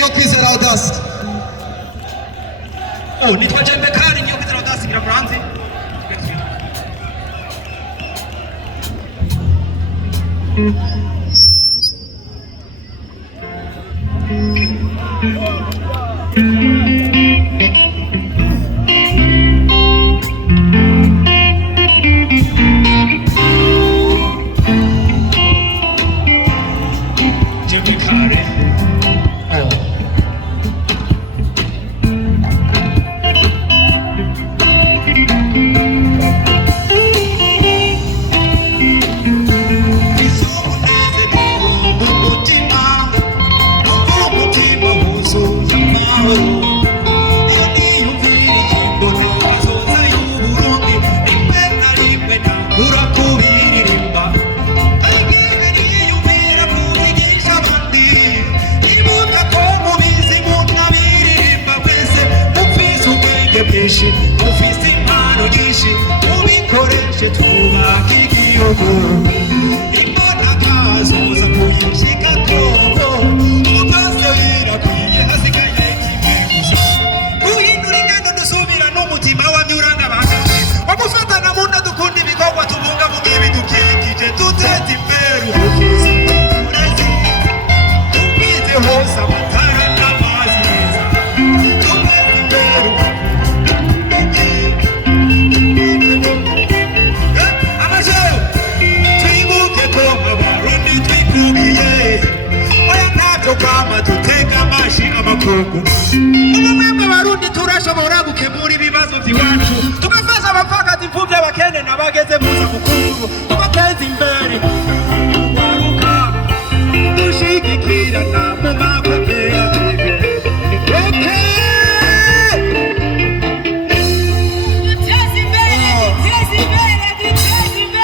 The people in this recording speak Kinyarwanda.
Yo kwizera Audasi. Oh, nitwa Jembe Kari niyo kwizera Audasi gira muranzi. Jembe Kari. Ufise impano nyinshi ubikoreshe twubaka igihugu imbona kazoza kuyishika togo ubwose birakwiye hasigaye kimwe gusa guhindura ingendo dusubira n'umutima wamye uranga abantu wagufatana munda dukunda ibikorwa tubungabunga ibidukikije duteze imbere ubuvuzi uburezi tubwize hose amatara n'amazi meza duteze imbere kama tuteka amashi amakungu ubumwe bw'abarundi turashobora gukemura ibibazo by'iwacu tugafasha abapfakazi imfuvyi abakene n'abageze mu zabukuru tubateza imbere dushigikirana mu makoperative